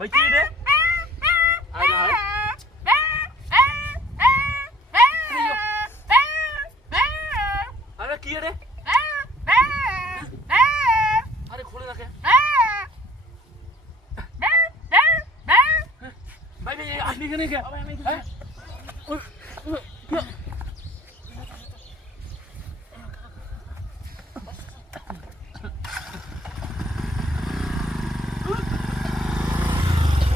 भाई की रे आ जा अरे की रे अरे खोले रखे भाई ये आदमी के नहीं क्या